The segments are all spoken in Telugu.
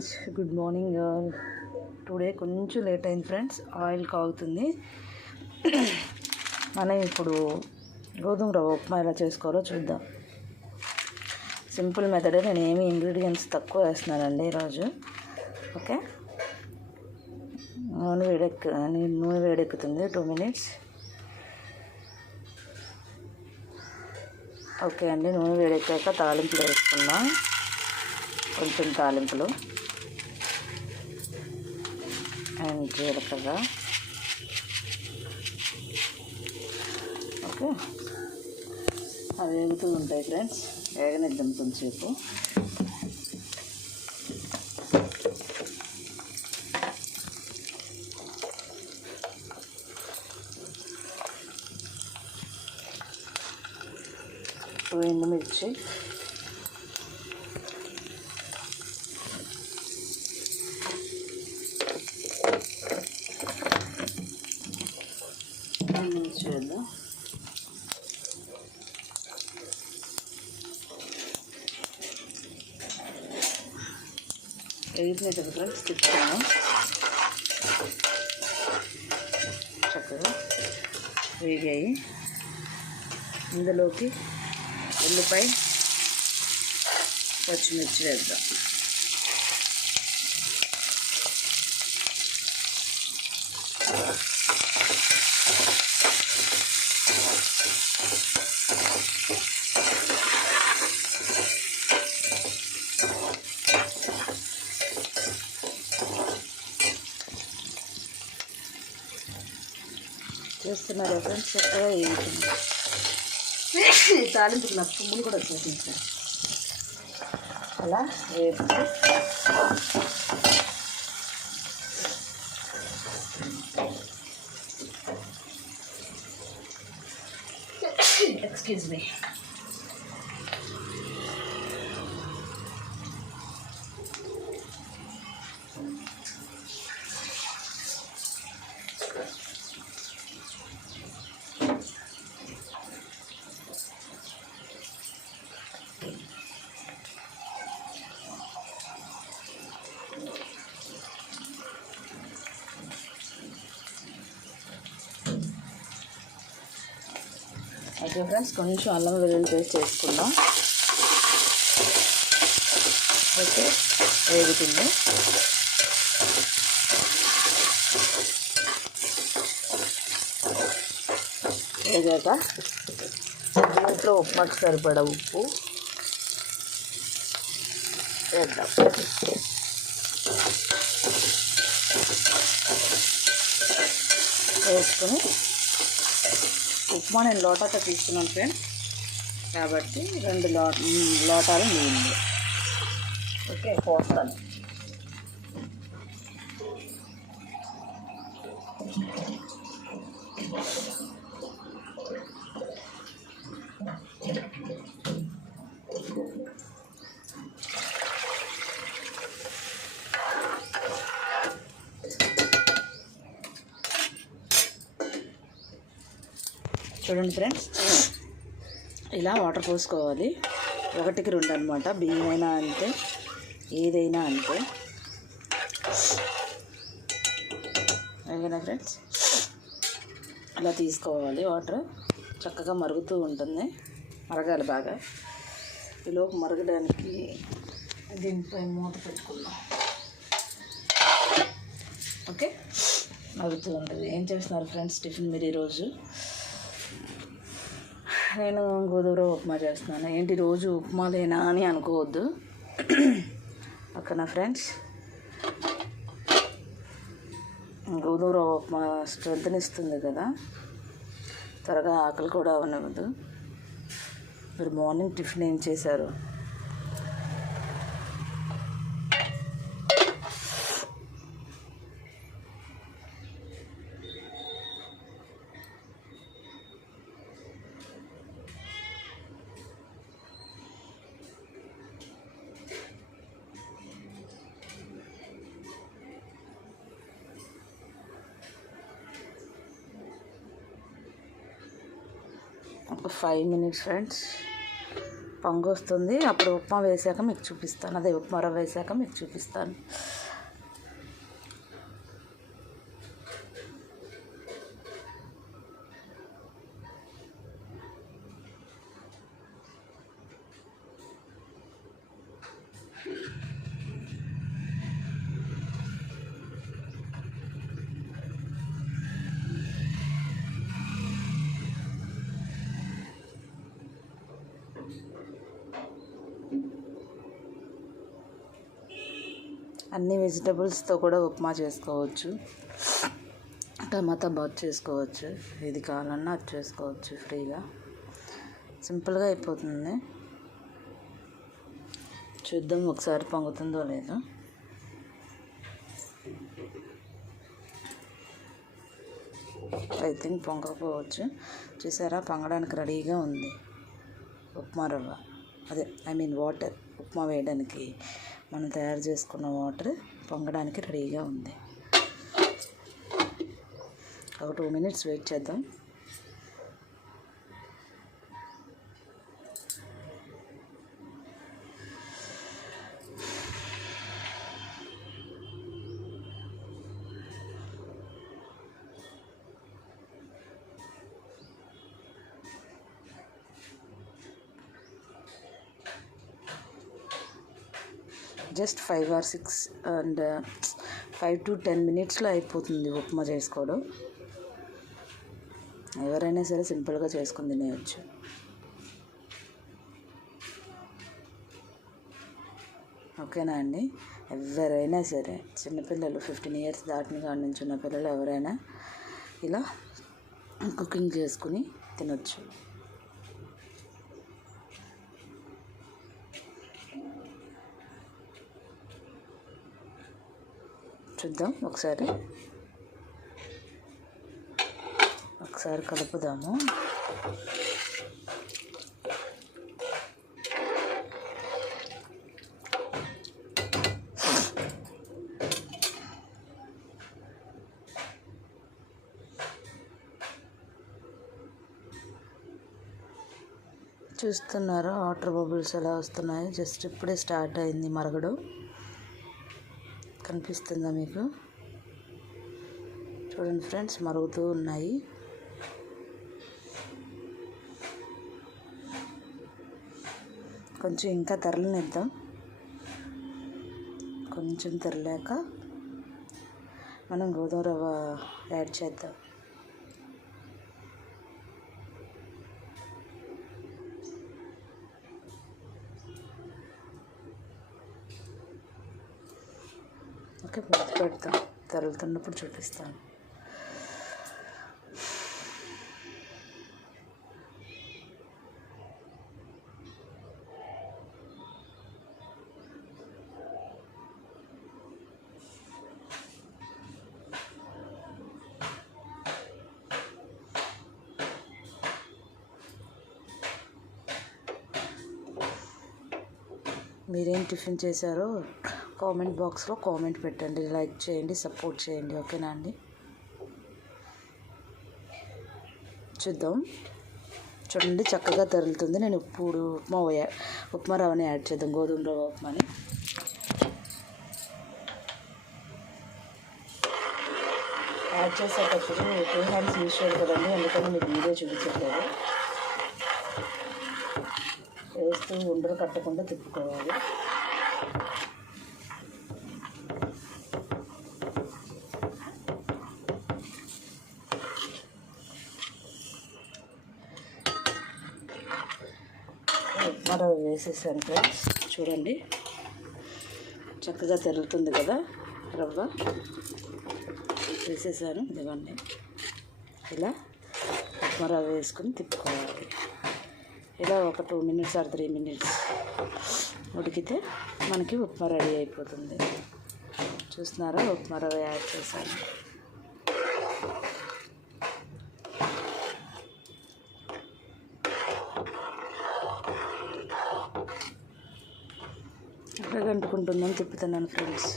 Friends, good morning. టుడే కొంచెం లేట్ అయింది ఫ్రెండ్స్. ఆయిల్ కాగుతుంది. మనం ఇప్పుడు గోధుమ రవ్వ ఉప్మా ఎలా చేసుకోవాలో చూద్దాం. Simple method. నేను ఏమి ఇంగ్రీడియంట్స్ తక్కువ వేస్తున్నానండి ఈరోజు. ఓకే, నూనె వేడెక్కుతుంది. 2 minutes. ఓకే అండి, నూనె వేడెక్కాక తాలింపులు వేసుకున్నాం. కొంచెం తాలింపులు అండ్ జీలకర్ర. ఓకే, అవి వేగుతూ ఉంటాయి ఫ్రెండ్స్. వేగనిద్దాం కొంచెంసేపు. ఎండుమిర్చి, వేద్దాం. వేగినాయి కదా ఫ్రెండ్స్, తిప్పుతాను. చక్కగా వేగాయి. ఇందులోకి ఉల్లిపాయ, పచ్చిమిర్చి వేద్దాం. చేస్తున్నారా ఫ్రెండ్స్? చక్కగా వేగుతుంది. తాలింపుకి నాకు పువ్వులు కూడా వచ్చేసింది. అలా వేపుతూ ఎక్స్క్యూజ్ మీ. ఓకే ఫ్రెండ్స్, కొంచెం అల్లం వెల్లుల్లి పేస్ట్ చేసుకుందాం. ఓకే, వేగుతుంది. వేగాక దీంట్లో ఉప్మాకు సరిపడా ఉప్పు వేద్దాం. వేసుకొని ఉప్మా నేను లోటాతో తీసుకున్నాను ఫ్రెండ్స్, కాబట్టి 2 లోటాలు నీళ్ళు. ఓకే, పోస్తాను. చూడండి ఫ్రెండ్స్, ఇలా వాటర్ పోసుకోవాలి. 1కి 2 అనమాట. బియ్యమైనా అంతే, ఏదైనా అంతే. ఓకేనా ఫ్రెండ్స్? అలా తీసుకోవాలి. వాటర్ చక్కగా మరుగుతూ ఉంటుంది. మరగాలి బాగా. ఈలోపు మరగడానికి దీనిపై మూత పెట్టుకుందాం. ఓకే, మరుగుతూ ఉంటుంది. ఏం చేస్తున్నారు ఫ్రెండ్స్ టిఫిన్ మీరు ఈరోజు? నేను గోధుమ రవ్వ ఉప్మా చేస్తున్నాను. ఏంటి రోజు ఉప్మాలేనా అని అనుకోవద్దు. ఓకేనా ఫ్రెండ్స్? గోధుమ రవ్వ ఉప్మా స్ట్రెంత్ని ఇస్తుంది కదా, త్వరగా ఆకలి కూడా అవనవదు. మీరు మార్నింగ్ టిఫిన్ ఏం చేశారు? ఒక 5 minutes ఫ్రెండ్స్. పొంగు వస్తుంది. అప్పుడు ఉప్మా వేసాక మీకు చూపిస్తాను, అదే ఉప్మా రవ్వ వేసాక మీకు చూపిస్తాను. అన్ని వెజిటబుల్స్తో కూడా ఉప్మా చేసుకోవచ్చు. టమాటా బాత్ చేసుకోవచ్చు, ఏది కావాలన్నా అది చేసుకోవచ్చు ఫ్రీగా. సింపుల్గా అయిపోతుంది. చూద్దాం ఒకసారి పొంగుతుందో లేదో. ఐ థింక్ పొంగకపోవచ్చు. చూసారా, పొంగడానికి రెడీగా ఉంది ఉప్మా రవ్వ. అదే వాటర్. ఉప్మా వేయడానికి మనం తయారు చేసుకున్న వాటర్ పొంగడానికి రెడీగా ఉంది. ఒక 2 minutes వెయిట్ చేద్దాం. జస్ట్ 5 or 6 అండ్ 5 to 10 minutesలో అయిపోతుంది ఉప్మా చేసుకోవడం. ఎవరైనా సరే సింపుల్గా చేసుకుని తినేయచ్చు. ఓకేనా అండి? ఎవరైనా సరే, చిన్నపిల్లలు 15 years దాటిన కాడి నుంచి ఉన్న పిల్లలు ఎవరైనా ఇలా కుకింగ్ చేసుకుని తినొచ్చు. చూద్దాం ఒకసారి కలుపుదాము. చూస్తున్నారా వాటర్ బబుల్స్ ఎలా వస్తున్నాయి? జస్ట్ ఇప్పుడే స్టార్ట్ అయింది మరగడం. కనిపిస్తుందా మీకు? చూడండి ఫ్రెండ్స్, మరుగుతూ ఉన్నాయి. కొంచెం ఇంకా తెరలనిద్దాం. కొంచెం తెరలేక మనం గోధుమ రవ్వ యాడ్ చేద్దాం. ఓకే, పెడతాం. తెరలుతున్నప్పుడు చూపిస్తాను. మీరేం టిఫిన్ చేశారో కామెంట్ బాక్స్లో కామెంట్ పెట్టండి, లైక్ చేయండి, సపోర్ట్ చేయండి. ఓకేనా అండి? చూద్దాం. చూడండి చక్కగా తరులుతుంది. నేను ఇప్పుడు ఉప్మా రవ్వని యాడ్ చేద్దాం, గోధుమ రవ్వ ఉప్మాని. యాడ్ చేసేటప్పుడు 2 hands యూజ్ చేయాలి కదండి, అందుకని మీకు వీడియో చూపించట్లేదు. వేస్తూ ఉండలు కట్టకుండా తిప్పుకోవాలి. ఉప్మా రవ్వ వేసేసాను ఫ్రెండ్స్. చూడండి చక్కగా తెరులుతుంది కదా రవ్వ. వేసేసాను. ఇదిగోండి, ఇలా ఉప్మా రవ్వ వేసుకొని తిప్పుకోవాలి. ఇలా ఒక 2 minutes or 3 minutes ఉడికితే మనకి ఉప్మా రెడీ అయిపోతుంది. చూస్తున్నారా, ఉప్మా రవ్వ యాడ్ చేశాను. ఎక్కడ గంటుకుంటుందని తిప్పుతున్నాను ఫ్రెండ్స్.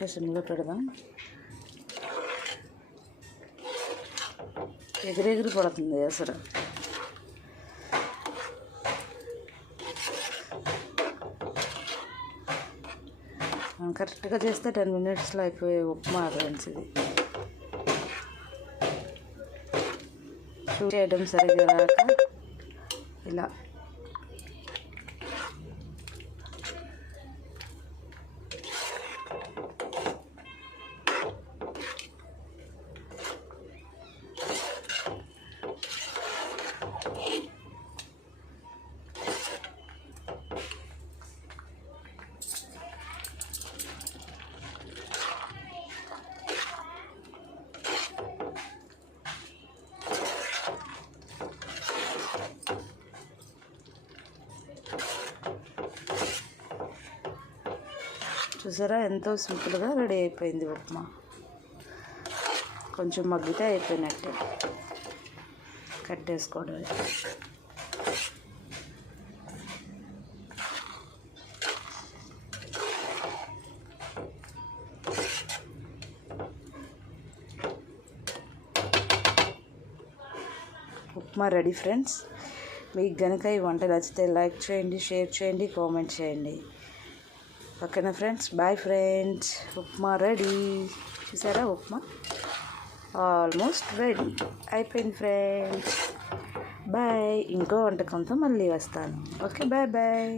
ఇంకా సిమ్లో పెడదాం. ఎగిరెగిరి పడుతుంది అసలు. కరెక్ట్గా చేస్తే 10 minutesలో అయిపోయే ఉప్మా ఫ్రెండ్స్. ఇది షూట్ చేయడం సరిగ్గా రాక ఇలా చూసారా, ఎంతో సింపుల్గా రెడీ అయిపోయింది ఉప్మా. కొంచెం మగ్గితే అయిపోయినట్టే, కట్టేసుకోవడమే. Upma ready friends. మీకు కనుక ఈ వంట నచ్చితే లైక్ చేయండి, షేర్ చేయండి, కామెంట్ చేయండి. ఓకేనా friends? Bye friends. Upma ready. చూసారా, ఉప్మా ఆల్మోస్ట్ రెడీ అయిపోయింది ఫ్రెండ్స్. బాయ్. ఇంకో వంటకంతో మళ్ళీ వస్తాను. Okay, bye bye.